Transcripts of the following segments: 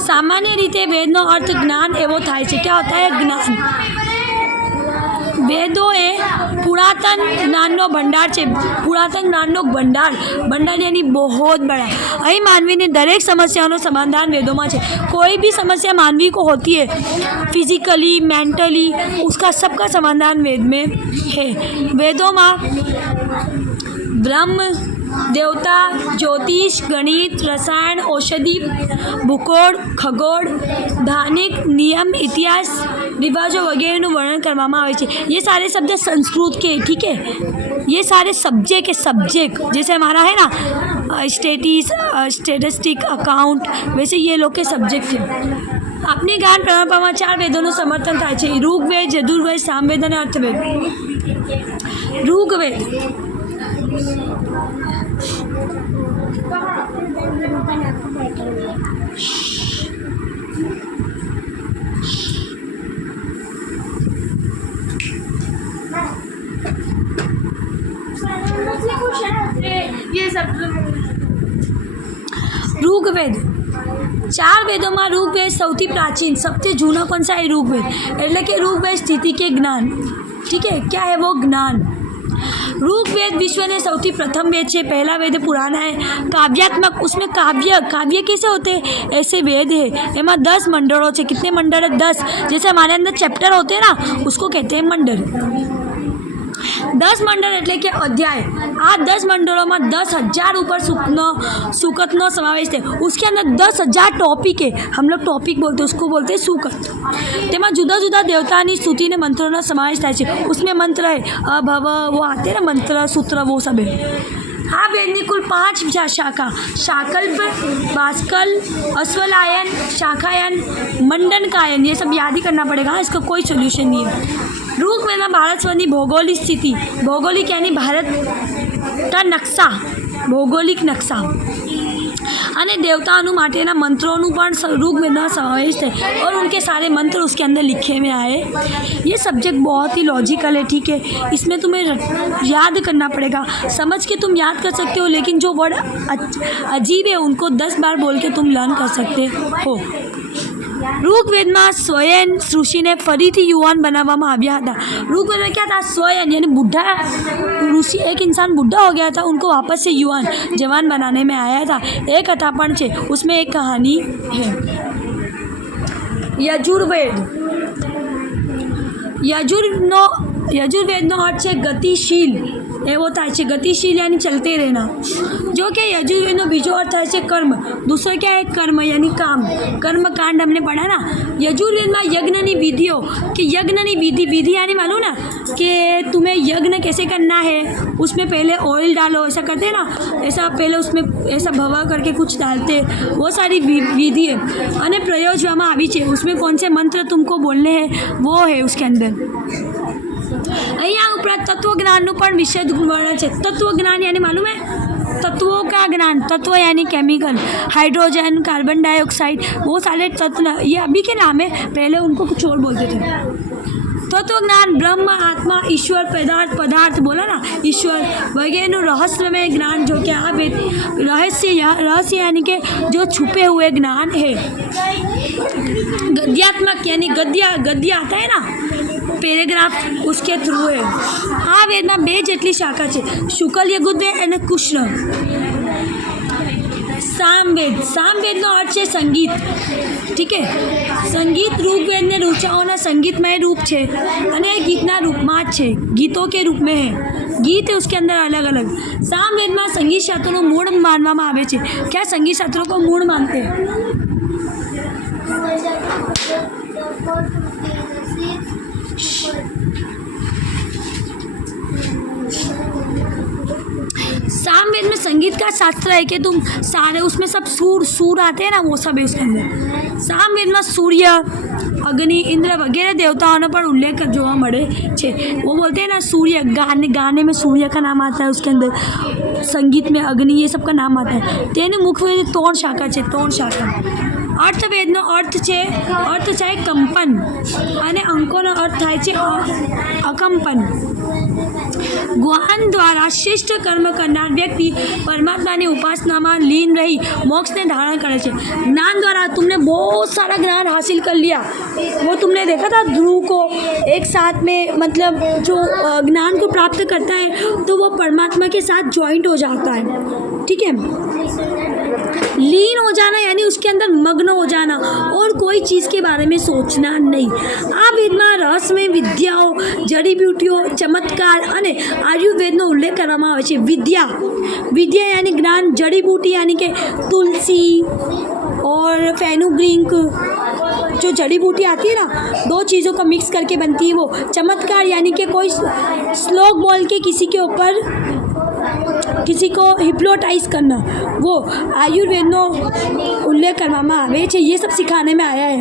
सामान्य रीते वेदનો अर्थ જ્ઞાન એવો થાય છે। क्या होता है જ્ઞાન? વેદો એ પુરાતન જ્ઞાનનો ભંડાર છે। પુરાતન જ્ઞાનનો ભંડાર यानी बहुत बड़ा। અહીં માનવીની દરેક સમસ્યાઓનો સમાધાન વેદોમાં છે। कोई भी समस्या मानवी को होती है, फिजिकली मेंटली, उसका सबका समाधान वेद में है। वेदों में ब्रह्म, देवता, ज्योतिष, गणित, रसायन, औषधि, भूगोળ, खगोળ, धार्मिक नियम, इतिहास, रिवाजों वगैरह वर्णन करवामा आवे छे। ये सारे शब्द संस्कृत के, ठीक है। ये सारे सब्जेक्ट जैसे हमारा है ना स्टेटिस्टिक अकाउंट, वैसे ये लोग के सब्जेक्ट है। अपनी ज्ञान परंपरा में 4 वेदों समर्थन थाय छे। ऋग्वेद, यजुर्वेद, सामवेद और अथर्ववेद। ऋग्वेद ऋग्वेद 4 वेदों में ऋग्वेद सौथी प्राचीन, सबसे जूना कौन सा है? ऋग्वेद। એટલે કે ऋग्वेद स्थिति के ज्ञान, ठीक है। क्या है वो ज्ञान? ऋग्वेद विश्व ने सौथी प्रथम वेद है। पहला वेद पुराना है, काव्यात्मक। उसमें काव्य कैसे होते हैं? ऐसे वेद है। एमा 10 मंडलों से। कितने मंडल है? 10। जैसे हमारे अंदर चैप्टर होते हैं ना, उसको कहते हैं मंडल। 10 मंडल એટલે કે अध्याय। आ 10 मंडलों में 10,000 ऊपर सूकतનો समावेश है। उसके अंदर 10,000 टॉपिक है। हम लोग टॉपिक बोलते हैं, उसको बोलते हैं सूकत। तेमा जुदा जुदा देवतानी स्तुति ने मंत्रों समावेश थाय छे। उसमें मंत्र है अभव, वो आते हैं ना मंत्र, सूत्र, वो सब है। हाँ, वेदनी कुल 5 शाखा, शाकल्प, बाष्कल, अश्वलायन, शाखायन, मंडनकायन, ये सब याद ही करना पड़ेगा। इसका कोई सोल्यूशन नहीं है। ऋग्वेद में भारत संबंधी भौगोलिक स्थिति, भौगोलिक यानी भारत का नक्शा, भौगोलिक नक्शा અને દેવતાઓનું માટેના મંત્રોનું પણ ऋग्वेदમાં समावेश है। और उनके सारे मंत्र उसके अंदर लिखे में आए। ये सब्जेक्ट बहुत ही लॉजिकल है, ठीक है। इसमें तुम्हें याद करना पड़ेगा। समझ के तुम याद कर सकते हो, लेकिन जो वर्ड अजीब है उनको 10 बार बोल के तुम लर्न कर सकते हो। ऋग्वेद में स्वयं ऋषि ने फरीथी युवान बनावવામાં આવ્યા હતા। ऋग्वेद में क्या था? स्वयं यानी बुढ़ा ऋषि, एक इंसान बुढ़ा हो गया था, उनको वापस से जवान बनाने में आया था। एक कथापण है, उसमें एक कहानी है। यजुर्वेदનો अर्थ है गतिशील, एवो थाय छे। गतिशील यानी चलते रहना। जो कि यजुर्वेदનો बीजो अर्थ थाय छे कर्म। दूसरो क्या है? कर्म यानी काम, कर्म कांड हमने पढ़ा ना। यजुर्वेद में यज्ञनी विधियों, कि यज्ञनी विधि यानी मालूम ना कि तुम्हें यज्ञ कैसे करना है। उसमें पहले ऑयल डालो, ऐसा करते हैं ना, ऐसा पहले उसमें ऐसा भवा करके कुछ डालते, वो सारी विधि है। और प्रयोजવામાં આવી છે। उसमें कौन से मंत्र तुमको बोलने हैं वो है उसके अंदर। અહીંયા ઉપરાંત તત્વજ્ઞાનનું પણ વિશેષ વર્ણન છે। તત્વજ્ઞાન यानी मालूम है? तत्वों का ज्ञान। तत्व यानी केमिकल, हाइड्रोजन, कार्बन डाइऑक्साइड, वो सारे तत्व ये अभी के नाम है, पहले उनको कुछ और बोलते थे। तत्वज्ञान ब्रह्म, आत्मा, ईश्वर, पदार्थ बोला ना, ईश्वर वगैरह रहस्यमय ज्ञान, जो कि आप रहस्य यानी कि जो छुपे हुए ज्ञान है। गद्यात्मक यानी गद्य आता है ना, पैराग्राफ, उसके थ्रू है। आ वेद में 2 જેટલી शाखा है, शुक्ल यजुर्वेद और कृष्ण। सामवेदનો अर्थ है संगीत, ठीक है। संगीत ऋग्वेद ने ऋचाओना संगीतमय रूप है અને ગીતના રૂપમાં જ છે, ગીતો के रूप में है। गीत है उसके अंदर अलग अलग। सामवेद में संगीत शास्त्रों मूળ मानવામાં આવે છે। क्या संगीत शास्त्रों को मूળ मानते हैं? सामवेद में संगीत का शास्त्र है कि तुम सारे उसमें सब सूर आते हैं ना, वो सब है उसके अंदर। सामवेद में सूर्य, अग्नि, इंद्र वगैरह देवताओं पर उल्लेख जोवा मळे छे। वो बोलते हैं ना सूर्य, गाने में सूर्य का नाम आता है उसके अंदर, संगीत में अग्नि, ये सब का नाम आता है। तेने मुख्य 3 शाखा है, 3 शाखा। अर्थवेदનો अर्थ છે કંપન અને અંકોનો अर्थ થાય છે અકંપન। જ્ઞાન દ્વારા શ્રેષ્ઠ કર્મ કરનાર વ્યક્તિ પરમાત્માની ઉપાસનામાં લીન रही मोक्ष ने धारण करे छे। ज्ञान द्वारा तुमने बहुत सारा ज्ञान हासिल कर लिया, वो तुमने देखा था ध्रुव को एक साथ में, मतलब जो ज्ञान को प्राप्त करता है तो वो परमात्मा के साथ ज्वाइंट हो जाता है, ठीक है। लीन हो जाना यानी उसके अंदर मग्न हो जाना और कोई चीज़ के बारे में सोचना नहीं। આ વેદમાં રહસ્યમય વિદ્યાઓ, જડીબ્યુટીઓ, ચમત્કાર અને આયુર્વેદનો ઉલ્લેખ કરવામાં આવે છે। વિદ્યા यानी ज्ञान, जड़ीबूटी यानी कि तुलसी और फेनुग्रीक जो जड़ी बूटी आती है ना, 2 चीज़ों को मिक्स करके बनती है वो। चमत्कार यानी कि कोई श्लोक बोल के किसी के ऊपर किसी को हिप्नोटाइज करना, वो आयुर्वेदનો ઉલ્લેખ કરવામાં આવે છે। ये सब सिखाने में आया है।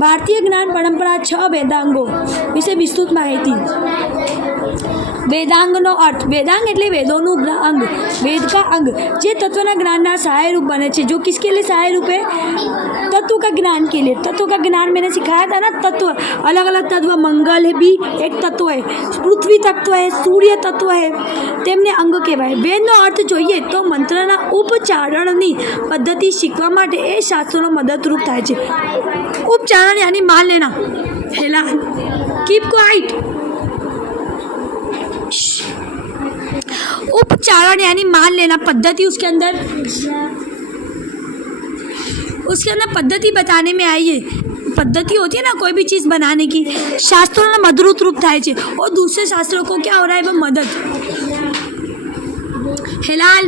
भारतीय ज्ञान परंपरा 6 वेदांगो વિશે વિસ્તૃત માહિતી। વેદાંગનો અર્થ, વેદાંગ એટલે વેદોનું અંગ, વેદ का अंग જે તત્વના જ્ઞાનના સહાયરૂપ બને છે। जो किसके लिए सहायरूप है? तत्व का ज्ञान के लिए। तत्व का ज्ञान मैंने सिखाया था ना, तत्व अलग अलग तत्व, मंगल है भी एक तत्व है, पृथ्वी तत्व है, सूर्य तत्व है, तेमने अंग कहेवाय। वेदનો અર્થ જોઈએ તો મંત્રના ઉપચારણની પદ્ધતિ શીખવા માટે એ શાસ્ત્રોનો મદદરૂપ થાય છે। ઉપચારણ यानी मान लेना, हेला कीप क्वाइट। उपचारण यानी मान लेना, पद्धति उसके अंदर पद्धति बताने में आई है। पद्धति होती है ना कोई भी चीज़ बनाने की, शास्त्रों में मदरूप रूप थाय छे और दूसरे शास्त्रों को क्या हो रहा है, वो मदद। हिलाल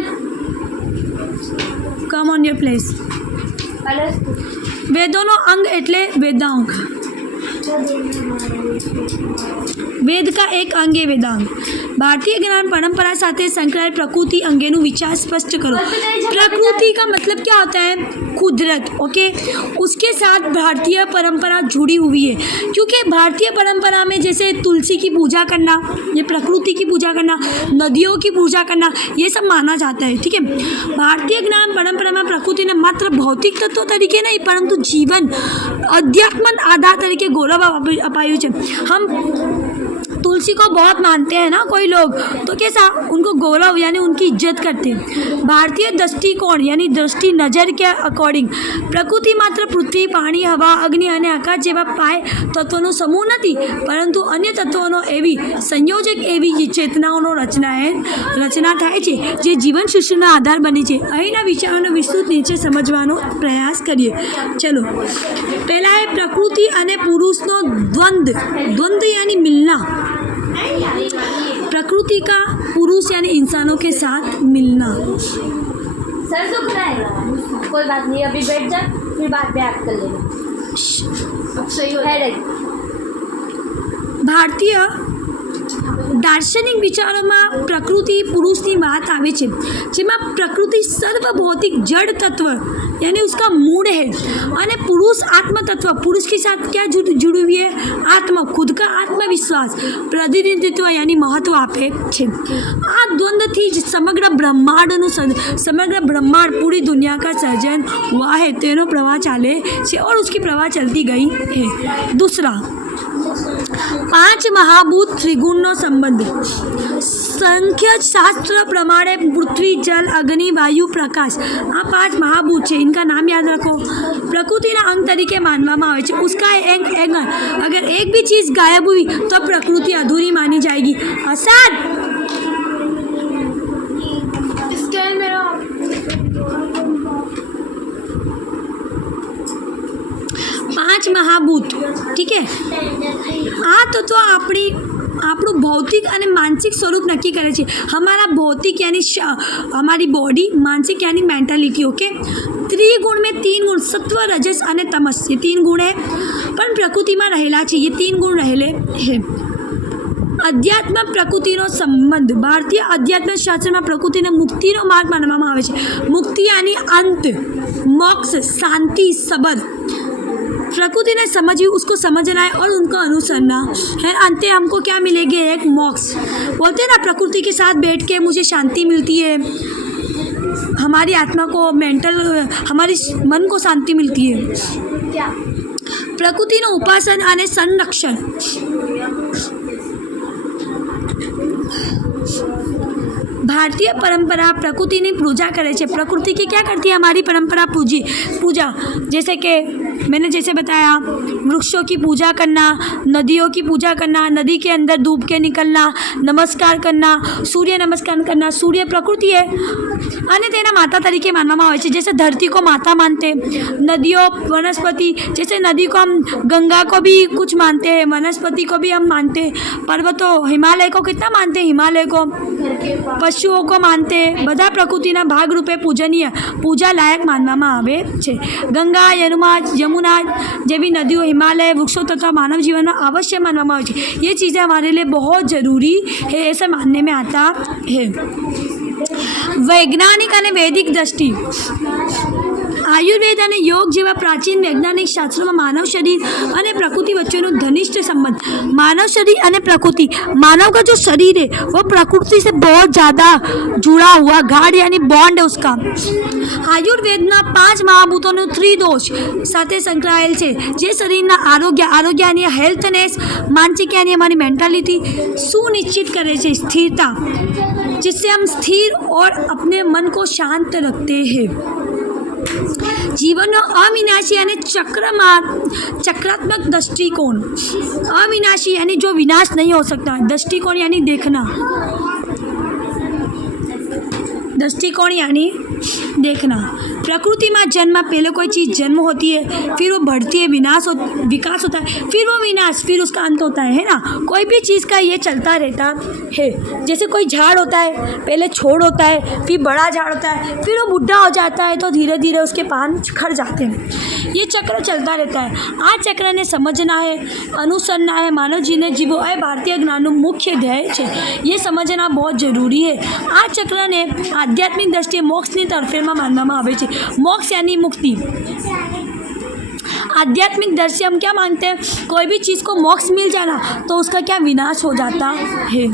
कम ऑन योर प्लेस। वेदों अंग एटले वेदांग, वेद का एक अंग है वेदांग। भारतीय ज्ञान परंपरा साथे संकળાયેલ प्रकृति अंगेनु विचार स्पष्ट करो। प्रकृति का मतलब क्या होता है? कुदरत, ओके। उसके साथ भारतीय परंपरा जुड़ी हुई है, क्योंकि भारतीय परंपरा में जैसे तुलसी की पूजा करना, ये प्रकृति की पूजा करना, नदियों की पूजा करना, ये सब माना जाता है, ठीक है। भारतीय ज्ञान परंपरा में प्रकृति ने मात्र भौतिक तत्व तरीके नहीं परंतु जीवन अध्यात्म आधार तरीके गौरव अपायु है। हम तुलसी को बहुत मानते हैं ना कोई लोग, तो कैसा उनको गौरव यानी उनकी इज्जत करते हैं। भारतीय दृष्टिकोण यानी दृष्टि नज़र के अकॉर्डिंग प्रकृति मात्र पृथ्वी, पाणी, हवा, अग्नि અને આકાશ જેવા 5 તત્વોનો સમૂહ નથી, પરંતુ અન્ય તત્વોનો એવી સંયોજક એવી ચેતનાઓનો રચના થાય છે જે જીવન સૃષ્ટિનો આધાર બની છે। અહીંના વિચારોનો વિસ્તૃત નીચે સમજવાનો પ્રયાસ કરીએ। ચલો, પહેલા है प्रकृति અને પુરુષનો દ્વંદ્વ यानी मिलना। प्रकृति का पुरुष यानी इंसानों के साथ मिलना। सर दुख रहा है, कोई बात नहीं, अभी बैठ जा, फिर बात बात कर लेना। अब सही हो हेडेक। भारतीय दार्शनिक विचारों प्रकृति पुरुषनी बात आवे छे, जेमां प्रकृति सर्वभौतिक जड़ तत्व यानी उसका मूड है, और पुरुष आत्म तत्व, पुरुष के साथ क्या जुड़ी हुई है? आत्मा, खुद का आत्मविश्वास, प्रतिनिधित्व यानी महत्व आपे छे। आ द्वंद्वथी ज समग्र ब्रह्मांडनु समग्र ब्रह्मांड पूरी दुनिया का सर्जन हुआ है, तेनो प्रवाह चाले छे और उसकी प्रवाह चलती गई है। दूसरा, 5 महाभूत त्रिगुणનો संबंध। संख्य शास्त्र प्रमाणे पृथ्वी, जल, अग्नि, वायु, प्रकाश आ 5 महाभूत है, इनका नाम याद रखो। प्रकृति ना अंग तरीके मानवामां आवे छे। उसका अगर एक भी चीज़ गायब हुई तो प्रकृति अधूरी मानी जाएगी। आसान 5 महाभूत, ठीक है। आ तत्व આપણું ભૌતિક અને માનસિક સ્વરૂપ નક્કી કરે છે। हमारा भौतिक यानी हमारी बॉडी, मानसिक यानी मेंटालिटी, ओके। त्रिगुण में 3 गुण सत्व, रजस અને तमस, ये 3 गुण है પણ પ્રકૃતિમાં રહેલા છે। ये 3 गुण રહેલે है। अध्यात्म प्रकृतिનો संबंध। भारतीय अध्यात्म शास्त्र में प्रकृति ने मुक्तिનો मार्ग मानવામાં આવે છે। मुक्ति यानी अंत, मोक्ष, शांति, सबद। प्रकृति ने समझी, उसको समझना है और उनका अनुसरना है। अंत हमको क्या मिलेगी? एक मोक्ष। बोलते हैं ना, प्रकृति के साथ बैठ के मुझे शांति मिलती है, हमारी आत्मा को हमारी मन को शांति मिलती है। प्रकृति नो उपासन और संरक्षण। ભારતીય પરંપરા પ્રકૃતિની પૂજા કરે છે. प्रकृति की क्या करती है हमारी परंपरा? पूजा. जैसे कि मैंने जैसे बताया, वृक्षों की पूजा करना, नदियों की पूजा करना, नदी के अंदर डूब के निकलना, नमस्कार करना, सूर्य नमस्कार करना. सूर्य प्रकृति है અને તેના માતા તરીકે માનવામાં આવે છે. जैसे धरती को माता मानते हैं, नदियों वनस्पति, जैसे नदी को हम गंगा को भी कुछ मानते हैं, वनस्पति को भी हम मानते हैं, पर्वतों हिमालय को कितना मानते हैं, हिमालय को, પશુઓ को માનતે બધા પ્રકૃતિના ભાગરૂપે પૂજનીય પૂજા લાયક માનવામાં આવે છે. ગંગા, यमुना જેવી નદીઓ, हिमालय, वृक्षों तथा मानव जीवन में अवश्य मानવામાં આવે છે. ये चीज़ें हमारे लिए बहुत ज़रूरी है, ऐसा मानने में आता है. વૈજ્ઞાનિક અને વૈદિક દ્રષ્ટિ. આયુર્વેદ અને યોગ જેવા પ્રાચીન વૈજ્ઞાનિક શાસ્ત્રોમાં માનવ શરીર અને પ્રકૃતિ વચ્ચેનો घनिष्ठ संबंध. मानव शरीर અને प्रकृति, मानव का जो शरीर है वो प्रकृति से बहुत ज़्यादा जुड़ा हुआ, गाढ़ यानी बॉन्ड है उसका. આયુર્વેદના 5 મહાભૂતોનો ત્રિદોષ સાથે સંકળાયેલ છે, જે શરીરના આરોગ્ય यानी हेल्थनेस, मानसिक यानी हमारी मेंटालिटी सुनिश्चित करे છે, स्थिरता, जिससे हम स्थिर और अपने मन को शांत रखते हैं. जीवन अविनाशी यानी चक्रात्मक दृष्टिकोण. अविनाशी यानी जो विनाश नहीं हो सकता. दृष्टिकोण यानी देखना. दृष्टिकोण यानी देखना. प्रकृति में जन्म, पहले कोई चीज़ जन्म होती है, फिर वो बढ़ती है, विकास होता है, फिर वो विनाश, फिर उसका अंत होता है ना. कोई भी चीज़ का ये चलता रहता है. जैसे कोई झाड़ होता है, पहले छोड़ होता है, फिर बड़ा झाड़ होता है, फिर वो बुढ़ा हो जाता है तो धीरे धीरे उसके पान खड़ जाते हैं. ये चक्र चलता रहता है. आ चक्र ने समझना है, अनुसरना है. मानव जी ने जीवो ए भारतीय ज्ञान मुख्य ध्येय है, ये समझना बहुत जरूरी है. आ चक्र ने आध्यात्मिक दृष्टिए मोक्षनी तरफेणમાં માનવામાં આવે છે. मोक्ष यानी मुक्ति. आध्यात्मिक दृष्टि हम क्या मानते हैं? कोई भी चीज़ को मोक्ष मिल जाना तो उसका क्या विनाश हो जाता है.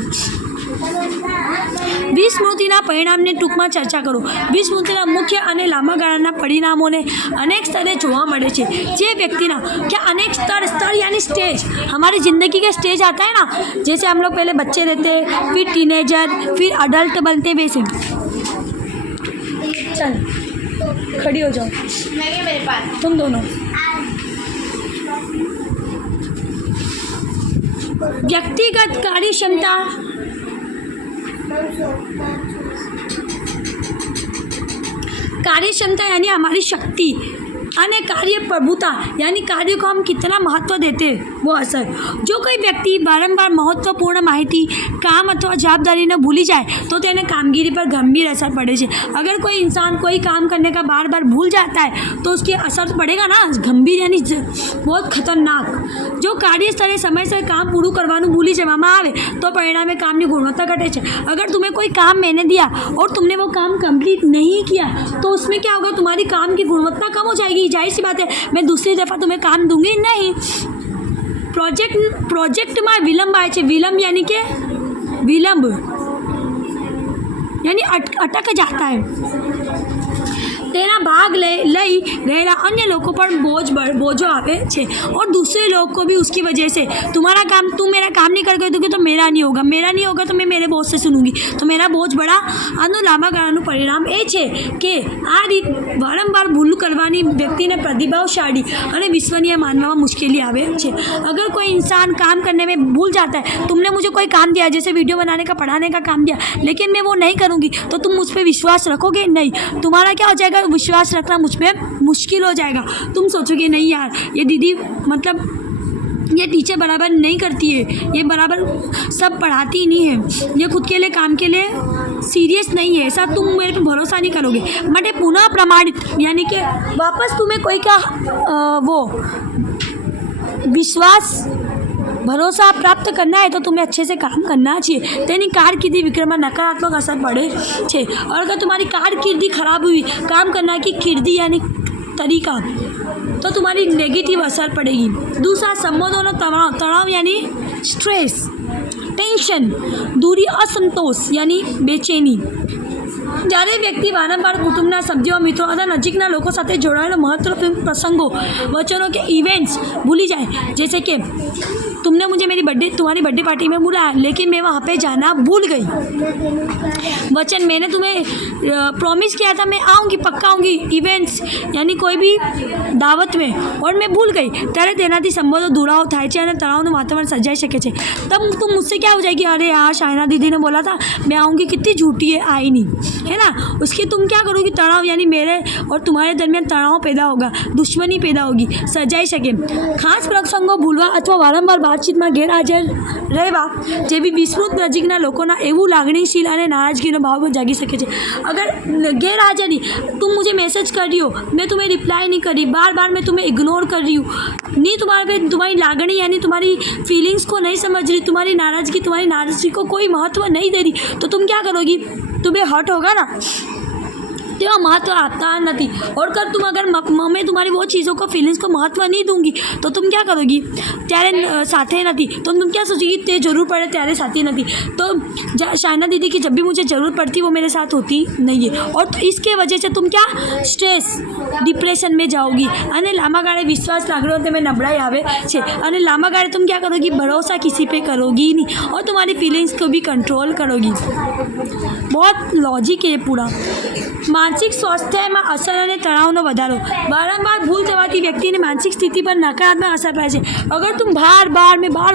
વિસ્મૃતિના પરિણામને ટૂંકમાં ચર્ચા કરો. વિસ્મૃતિના મુખ્ય અને લાંબા ગાળાના પરિણામોને અનેક સ્તરે જોવા મળે છે. જે વ્યક્તિના क्या अनेक स्तर यानी स्टेज, हमारी ज़िंदगी के स्टेज आता है ना. जैसे हम लोग पहले बच्चे रहते हैं, फिर टीनेजर, फिर अडल्ट बनते, वैसे. चल खड़ी हो जाओ मेरे पास तुम दोनों. व्यक्तिगत कार्य क्षमता. कार्य क्षमता यानी हमारी शक्ति, અને કાર્ય પ્રભુતા यानी कार्य को हम कितना महत्व देते हैं, वो असर. जो कोई व्यक्ति वारंवार महत्वपूर्ण माहिती, काम अथवा जवाबदारी न भूली जाए तो तेने कामगिरी पर गंभीर असर पड़े છે. अगर कोई इंसान कोई काम करने का बार बार भूल जाता है तो उसके असर पड़ेगा ना, गंभीर यानी बहुत खतरनाक. जो कार्यस्थળે સમયસર કામ પૂરું કરવાનું ભૂલી જવામાં આવે તો પરિણામે કામની ગુણવત્તા ઘટે છે. अगर तुम्हें कोई काम मैंने दिया और तुमने वो काम कंप्लीट नहीं किया तो उसमें क्या होगा, तुम्हारी काम की गुणवत्ता कम हो जाएगी. जाहिर सी बात है, मैं दूसरी दफ़ा तुम्हें काम दूंगी नहीं. प्रोजेक्टમાં વિલંબ આવે છે. વિલંબ यानी કે विलंब यानी अटक जाता है. तेना भाग लई रहेला अन्य लोगों पर बोझो आवे छे और दूसरे लोग को भी उसकी वजह से. तुम्हारा काम, तुम मेरा काम नहीं कर दोगे तो मेरा नहीं होगा, मेरा नहीं होगा तो मैं मेरे बॉस से सुनूंगी, तो मेरा बोझ बड़ा. આનું લાંબા ગાળાનું પરિણામ એ છે કે આ રીત વારંવાર ભૂલ કરવાની વ્યક્તિને પ્રતિભાવશાળી અને વિશ્વસનીય માનવામાં મુશ્કેલી આવે છે. अगर कोई इंसान काम करने में भूल जाता है, तुमने मुझे कोई काम दिया, जैसे वीडियो बनाने का, पढ़ाने का काम दिया, लेकिन मैं वो नहीं करूँगी तो तुम मुझ पर विश्वास रखोगे नहीं. तुम्हारा क्या हो जाएगा, विश्वास रखना मुझ पर मुश्किल हो जाएगा. तुम सोचोगे नहीं यार, ये दीदी मतलब ये टीचर बराबर नहीं करती है, ये बराबर सब पढ़ाती नहीं है, ये खुद के लिए काम के लिए सीरियस नहीं है, ऐसा तुम मेरे पे भरोसा नहीं करोगे. बट पुनः प्रमाणित यानी कि वापस तुम्हें कोई का वो विश्वास भरोसा प्राप्त करना है तो तुम्हें अच्छे से काम करना चाहिए. तेनी कारकिर्दी विक्रम नकारात्मक असर पड़े छे. और अगर तुम्हारी कारकिर्दी खराब हुई, काम करना की किर्दी यानी तरीका, तो तुम्हारी नेगेटिव असर पड़ेगी. दूसरा, संबंधों तनाव यानी स्ट्रेस, टेंशन, दूरी, असंतोष यानी बेचैनी. જ્યારે વ્યક્તિ વારંવાર કુટુંબના સભ્યો, મિત્રો અને નજીકના લોકો સાથે જોડાયેલો મહત્વપૂર્ણ પ્રસંગો, વચનો કે इवेंट्स भूली जाए, जैसे कि तुमने मुझे तुम्हारी बर्थडे पार्टी में बुलाया लेकिन मैं वहाँ पे जाना भूल गई। वचन, मैंने तुम्हें प्रॉमिस किया था मैं आऊँगी, पक्का आऊँगी इवेंट्स यानी कोई भी दावत में, और मैं भूल गई, ત્યારે તેનાથી સંબંધો દુરાવ થાય છે અને તણાવનું વાતાવરણ સર્જાઈ શકે છે। तब तुम मुझसे क्या हो जाएगी, अरे यार शाइना दीदी ने बोला था मैं आऊँगी, कितनी झूठी है, आई नहीं, है ना। उसके तुम क्या करोगी, तनाव यानी मेरे और तुम्हारे दरमियान तनाव पैदा होगा, दुश्मनी पैदा होगी, સર્જાઈ શકે। ખાસ પ્રસંગો ભૂલવા અથવા વારંવાર વાતચીતમાં ગેરહાજર રહેવા જેવી વિસ્તૃત નજીકના લોકોના એવું લાગણીશીલ અને નારાજગીનો ભાવ જાગી શકે છે। अगर गैरहाजिरी, तुम मुझे मैसेज कर रही हो, मैं तुम्हें रिप्लाई नहीं कर रही, बार बार मैं तुम्हें इग्नोर कर रही हूँ, नहीं तुम्हारे पे तुम्हारी लागणी यानी तुम्हारी फीलिंग्स को नहीं समझ रही, तुम्हारी नाराज़गी को कोई महत्व नहीं दे रही, तो तुम क्या करोगी, तुम्हें हर्ट होगा ना, तेरा महत्व आता नहीं। और तुम अगर मैं तुम्हारी वो चीज़ों को फीलिंग्स को महत्व नहीं दूंगी तो तुम क्या करोगी, त्यारे साथे नहीं, तो तुम क्या सोचोगी, ते जरूर पड़े त्यारे साथी नहीं। तो शाइना दीदी की जब भी मुझे ज़रूरत पड़ती वो मेरे साथ होती नहीं है, और तो इसके वजह से तुम क्या स्ट्रेस डिप्रेशन में जाओगी અને લાંબા ગાળે વિશ્વાસ લાગણીઓ તમે નબળાઈ આવે છે અને લાંબા ગાળે तुम क्या करोगी, भरोसा किसी पे करोगी नहीं और तुम्हारी फीलिंग्स को भी कंट्रोल करोगी। बहुत लॉजिक है पूरा। मानसिक स्वास्थ्यમાં અસર અને તણાવનો વધારો, વારંવાર ભૂલ થવાથી વ્યક્તિની માનસિક સ્થિતિ પર નકારાત્મક અસર પડે છે। अगर तुम बार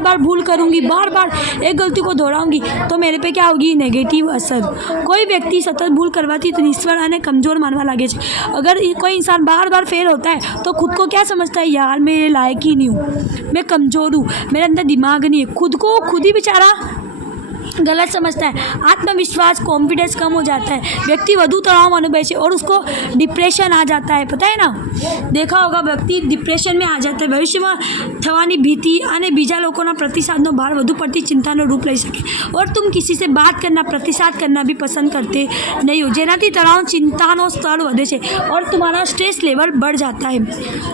बार भूल करूँगी, बार बार एक गलती को दोहराऊंगी तो मेरे पे क्या होगी, नेगेटिव असर। कोई व्यक्ति सतत भूल करवाती तो निष्फल और कमज़ोर मानवा लगे छे। अगर कोई इंसान बार बार फेल होता है तो खुद को क्या समझता है, यार मेरे लायक ही नहीं हूँ, मैं कमज़ोर हूँ, मेरे अंदर दिमाग नहीं है, खुद को खुद ही बेचारा गलत समझता है। आत्मविश्वास, कॉन्फिडेंस कम हो जाता है, व्यक्ति વધુ तनाव अनुभवे છે और उसको डिप्रेशन आ जाता है, पता है ना। देखा होगा व्यक्ति डिप्रेशन में आ जाता है, भविष्य में થવાની ભીતિ અને બીજા લોકોના પ્રતિસાદનો ભાર વધુ પડતી ચિંતાનો રૂપ લઈ શકે। और तुम किसी से बात करना, प्रतिसाद करना भी पसंद करते नहीं हो, જેનાથી તણાવ, ચિંતાનો સ્તર વધે છે और तुम्हारा स्ट्रेस लेवल बढ़ जाता है।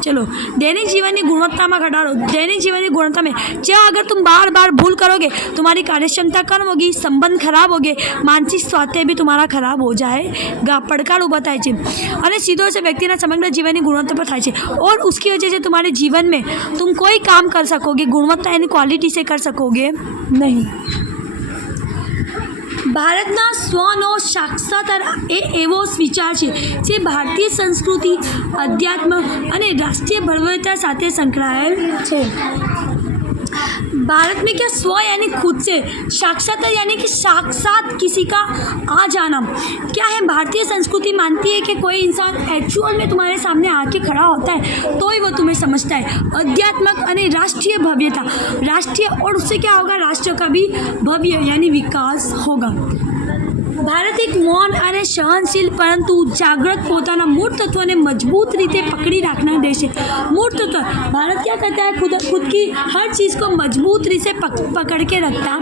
चलो, दैनिक जीवन की गुणवत्ता में घटाडो। दैनिक जीवन की गुणवत्ता में क्या, अगर तुम बार बार भूल करोगे तुम्हारी कार्यक्षमता कम होगी, संबंध खराब हो गए, मानसिक स्वास्थ्य भी तुम्हारा खराब हो जाएगा। પડકાર ઊભા થાય છે અને સીધો અસર વ્યક્તિના સમગ્ર જીવનની ગુણવત્તા પર થાય છે और उसकी वजह से तुम्हारे जीवन में तुम कोई काम कर सकोगे, गुणवत्ता यानी क्वालिटी से कर सकोगे नहीं। ભારતના સ્વનો સાક્ષાત્કાર એ એવો વિચાર છે જે ભારતીય સંસ્કૃતિ, અધ્યાત્મ અને રાષ્ટ્રીય ભવ્યતા સાથે સંકળાયેલ છે। भारत में क्या स्व यानी खुद से, साक्षात्कार यानी कि साक्षात किसी का आ जाना। क्या है, भारतीय संस्कृति मानती है कि कोई इंसान एक्चुअल में तुम्हारे सामने आके खड़ा होता है तो ही वो तुम्हें समझता है। अध्यात्मक और राष्ट्रीय भव्यता, राष्ट्रीय और उससे क्या होगा, राष्ट्र का भी भव्य यानी विकास होगा। ભારત એક મૌન અને સહનશીલ પરંતુ જાગૃત પોતાના મૂળ તત્વોને મજબૂત રીતે પકડી રાખનાર દેश है। मूल तत्व, भारत क्या करता है, खुद की हर चीज़ को मजबूत रीत से पकड़ के रखता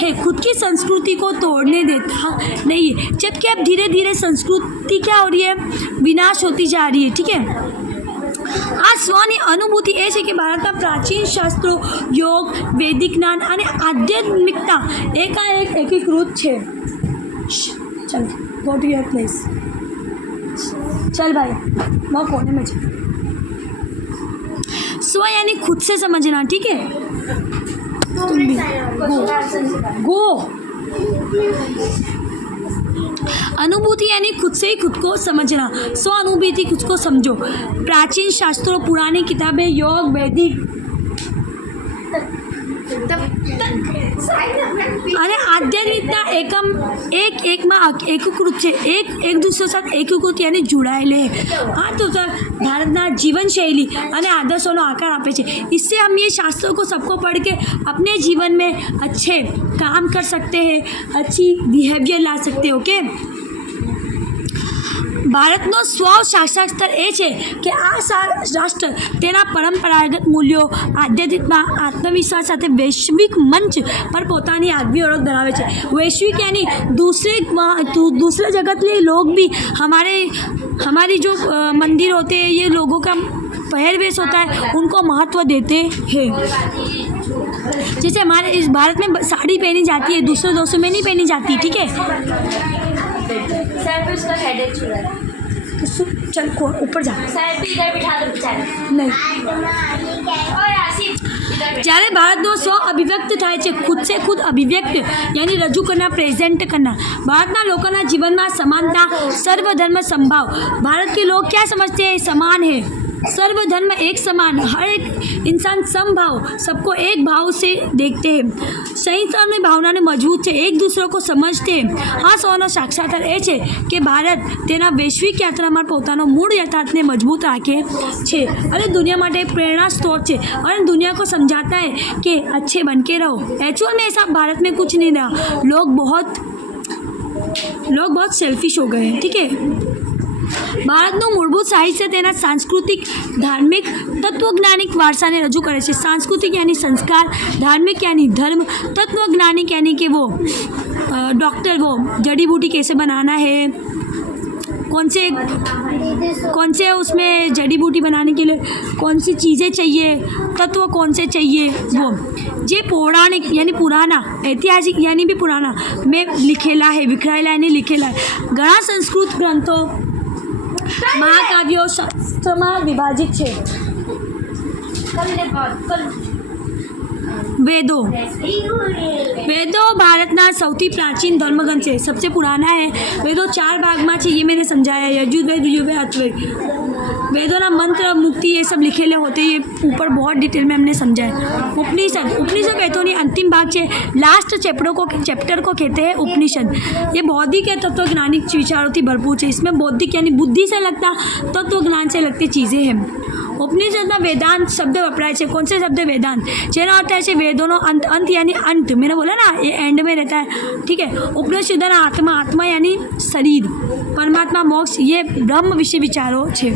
है, खुद की संस्कृति को तोड़ने देता नहीं है। जबकि अब धीरे धीरे संस्कृति क्या हो रही है, विनाश होती जा रही है। ठीक है, આ સ્વની અનુભૂતિ એ છે કે ભારતના પ્રાચીન શાસ્ત્રો, યોગ, વૈદિક જ્ઞાન અને આધ્યાત્મિકતા એકાએક એકીકૃત છે। चल, गो टू योर प्लेस। चल भाई, वहाँ कोने में चल। स्व यानी खुद से समझना, ठीक है। तुम भी गो। अनुभूति यानी खुद से ही खुद को समझना, स्व अनुभूति, खुद को समझो। प्राचीन शास्त्रों, पुरानी किताबें, योग, वैदिक અને આધ્યાત્મિકતા એકમાં એકીકૃત છે, એક दूसरे साथ એકીકૃત यानी જોડાયેલે। આ તો ભારતના જીવનશૈલી અને આદર્શોનો આકાર આપે છે। इससे हम ये शास्त्रों को सबको पढ़ के अपने जीवन में अच्छे काम कर सकते हैं, अच्छी बिहेवियर ला सकते हैं। ओके, ભારતનો સ્વ સાક્ષાત્કાર એ છે કે આ રાષ્ટ્ર તેના પરંપરાગત મૂલ્યો, આધ્યાત્મિકતા, આત્મવિશ્વાસ સાથે વૈશ્વિક મંચ પર પોતાની આગવી ઓળખ ધરાવે છે। वैश्विक यानी दूसरे जगत के लोग भी हमारी जो मंदिर होते हैं, ये लोगों का पहरवेश होता है, उनको महत्व देते हैं। जैसे हमारे इस भारत में साड़ी पहनी जाती है, दूसरे देशों में नहीं पहनी जाती। ठीक है, हेड। सर पे उसका हेडेक छुड़ा है। चल ऊपर जा। सर पे इधर बिठा दो बेचारे। नहीं, और आसिफ इधर જ્યારે ભારતનો સ્વ અભિવ્યક્ત થાય છે, ખુદ સે ખુદ અભિવ્યક્ત યાની રજૂ करना, प्रेजेंट करना। भारतना लोगों जीवन में समानता, सर्वधर्म संभाव। भारत के लोग क्या समझते हैं? समान है, सर्वधर्म एक समान, हर एक इंसान समभाव, सबको एक भाव से देखते हैं। संहिताની ભાવનાને મજબૂત છે, એક દૂસરો को સમજતે। આ સૌનો સાક્ષાત્કાર એ છે કે ભારત તેના વૈશ્વિક યાત્રામાં પોતાનો મૂળ યથાર્થને મજબૂત રાખે છે અને દુનિયા માટે એક પ્રેરણા સ્ત્રોત છે और दुनिया को समझाता है कि अच्छे बन के रहो। एक्चुअल में ऐसा भारत में कुछ नहीं रहा, लोग बहुत सेल्फिश हो गए हैं। ठीक है, ભારતનું મૂળભૂત સાહિત્ય તેના સાંસ્કૃતિક, ધાર્મિક, તત્વજ્ઞાનિક વારસાને રજૂ કરે છે। सांस्कृतिक यानी संस्कार, धार्मिक यानी धर्म, तत्वज्ञानिक यानी कि वो डॉक्टर वो जड़ी बूटी कैसे बनाना है, कौन से उसमें जड़ी बूटी बनाने के लिए कौन सी चीज़ें चाहिए, तत्व कौन से चाहिए, वो जे पौराणिक यानी पुराना, ऐतिहासिक यानी भी पुराना में लिखेला है, विखरायला यानी लिखेला है। घણા संस्कृत ग्रंथों, महाकाव्यों शास्त्रों विभाजित है। वेदों भारतना સૌથી પ્રાચીન ધર્મગ્રંથ છે, सबसे पुराना है। वेदों 4 भाग में है, ये मैंने समझाया। यजुर्वेद, ऋग्वेद, अथर्ववेद। वेदों ना मंत्र, मुक्ति ये सब लिखेले होते हैं, ये ऊपर बहुत डिटेल में हमने समझाया। उपनिषद वेदों की अंतिम भाग है, लास्ट चैप्टर को कहते हैं उपनिषद। ये बौद्धिक या तत्वज्ञानिक विचारों की भरपूर है। इसमें बौद्धिक यानी बुद्धि से लगता, तत्वज्ञान से लगती चीज़ें हैं। उपनिषद में वेदांत शब्द वपराय है। कौन से शब्द? वेदांत, जेना अर्थ है वेदों अंत, अंत यानी अंत, मैंने बोला ना ये एंड में रहता है। ठीक है, उपनिषद आत्मा, आत्मा यानी शरीर, परमात्मा, मोक्ष, ये ब्रह्म विषय विचारों है।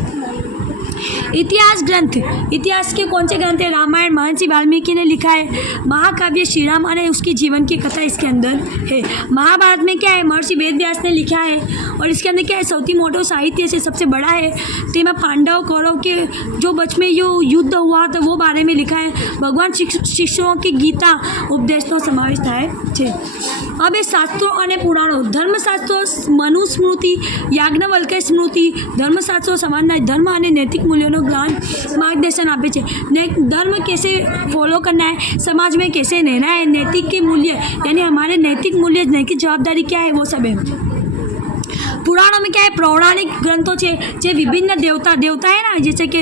इतिहास ग्रंथ, इतिहास के कौन से ग्रंथ है? रामायण महर्षि वाल्मीकि ने लिखा है। महाकाव्य श्री राम और उसकी जीवन की कथा इसके अंदर है। महाभारत में क्या है? महर्षि वेद व्यास ने लिखा है और इसके अंदर क्या है? सौથી मोटो साहित्य से सबसे बड़ा है। तेमा पांडव कौरव के जो बच में जो युद्ध हुआ था वो बारे में लिखा है। भगवान शिष्यों की गीता उपदेशનો समावेश થાય છે। अब ये शास्त्रों और पुराणों, धर्मशास्त्रों, मनुस्मृति, याज्ञवल्क्य स्मृति, धर्मशास्त्रों समानता, धर्म और नैतिक मूल्यों ज्ञान मार्गदर्शन आपे छे। धर्म कैसे फॉलो करना है, समाज में कैसे रहना है, नैतिक के मूल्य यानी हमारे नैतिक मूल्य, नैतिक जवाबदारी क्या है, वो सब है। पुराणों में क्या है? पौराणिक ग्रंथों से जो विभिन्न देवता है ना, जैसे कि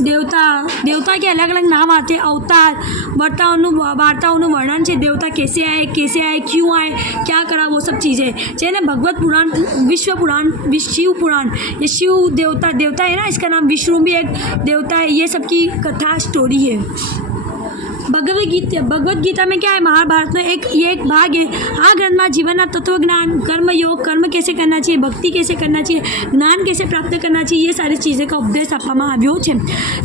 देवता के अलग अलग नाम आते हैं, अवतार, वार्ताओं वर्णन से देवता कैसे आए, क्यों आए, क्या करा, वो सब चीज़ें जैसे भगवत पुराण, विश्व पुराण, शिव पुराण, ये शिव देवता है ना, इसका नाम विष्णु भी एक देवता है। ये सब की कथा स्टोरी है। भगवद गीता में क्या है? महाभारत में ये एक भाग है। आ ग्रंथ में जीवन तत्वज्ञान, कर्म योग, कर्म कैसे करना चाहिए, भक्ति कैसे करना चाहिए, ज्ञान कैसे प्राप्त करना चाहिए, ये सारी चीज़ें का उपदेश आपवामां आव्यो छे।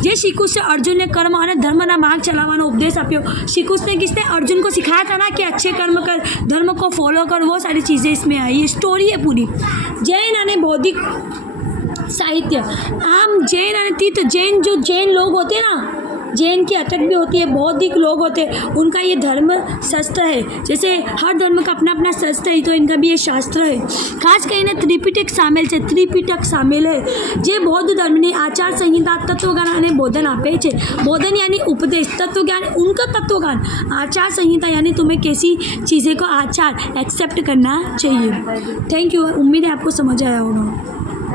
जे श्रीकृष्ण अर्जुन ने कर्म और धर्मना मार्ग चलावવાનો उपदेश आप्यो। श्रीकृष्ण ने किसने? अर्जुन को सिखाया था ना कि अच्छे कर्म कर, धर्म को फॉलो कर, वो सारी चीज़ें इसमें आई। ये स्टोरी है पूरी। जैन और बौद्धिक साहित्य, आम जैन और तीर्थ, जैन लोग होते हैं ना, जैन की अटक भी होती है, बौद्धिक लोग होते हैं, उनका ये धर्म शास्त्र है। जैसे हर धर्म का अपना अपना शास्त्र है, तो इनका भी ये शास्त्र है। खास કરીને त्रिपिटक सामेल है। जे बौद्ध धर्मની आचार संहिता, तत्वज्ञान અને बोधन આપે છે। बोधन यानी उपदेश, तत्वज्ञान उनका तत्वज्ञान, आचार संहिता यानी तुम्हें कैसी चीज़ें को आचार एक्सेप्ट करना चाहिए। थैंक यू, उम्मीद है आपको समझ आया होगा।